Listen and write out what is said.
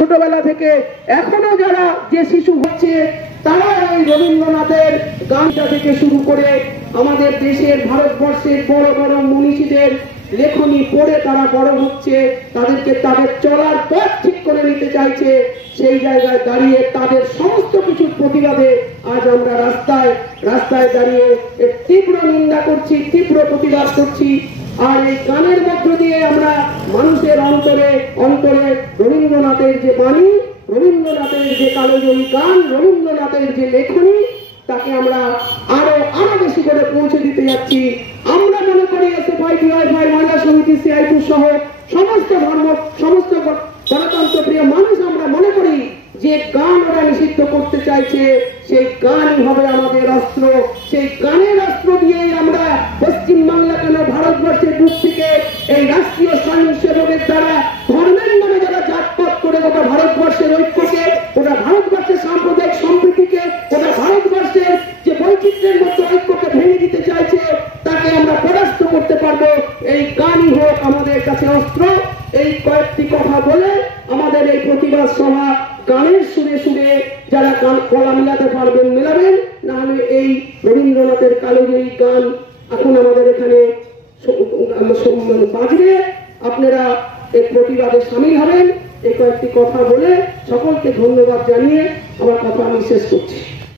ছোটবেলা থেকে এখনো যারা যে শিশু হচ্ছে তারা এই রবীন্দ্রনাথের গানটা থেকে শুরু করে আমাদের দেশের ভারতবর্ষের বড় বড় মনীষীদের লেখনী পড়ে তারা বড় হচ্ছে, তাদেরকে তাদের চলার পথ ঠিক করে নিতে চাইছে। সেই জায়গায় দাঁড়িয়ে তাদের সমস্ত কিছুর প্রতিবাদে আজ আমরা রাস্তায় দাঁড়িয়ে তীব্র নিন্দা করছি, তীব্র প্রতিবাদ করছি। আর এই গানের মধ্য দিয়ে আমরা মানুষের অন্তরে অন্তরে রবীন্দ্রনাথের যে বাণী, রবীন্দ্রনাথের যে কালজয়ী গান, রবীন্দ্রনাথের যে লেখনী, তাকে আমরা আরো বেশি করে পৌঁছে দিতে যাচ্ছি। আমরা মনে করি এসএফআই, ডিওয়াইএফআই, মহিলা সমিতি, সিআইটু সহ সমস্ত ধর্ম, সমস্ত গণতন্ত্র প্রিয় মানুষ আমরা মনে করি যে গান ওরা নিষিদ্ধ করতে চাইছে, সেই গানই হবে আমাদের অস্ত্র। সেই গানের অস্ত্র দিয়েই আমরা পশ্চিমবাংলা কেন ভারতবর্ষের বুক থেকে এই রাষ্ট্রীয় স্বয়ংসেবকের দ্বারা ধর্মের নামে যারা জাতপাত করে গোটা ভারতবর্ষের ঐক্যকে, গোটা ভারতবর্ষের সাম্প্রদায়িক সম্প্রীতিকে, গোটা ভারতবর্ষের যে বৈচিত্র্যের মধ্যে ঐক্যকে ভেঙে দিতে চাইছে, তাকে আমরা পরাস্ত করতে পারবো। এই গানই হোক আমাদের কাছে অস্ত্র। এই কয়েকটি কথা বলে আমাদের এই প্রতিবাদ সভা গানের সুরে সুরে যারা গান গলা মিলাতে পারবেন মেলাবেন, না হলে এই রবীন্দ্রনাথের কালজয়ী গান এখন আমাদের এখানে বাজবে। আপনারা এই প্রতিবাদে সামিল হবেন। এই কয়েকটি কথা বলে সকলকে ধন্যবাদ জানিয়ে আমার কথা আমি শেষ করছি।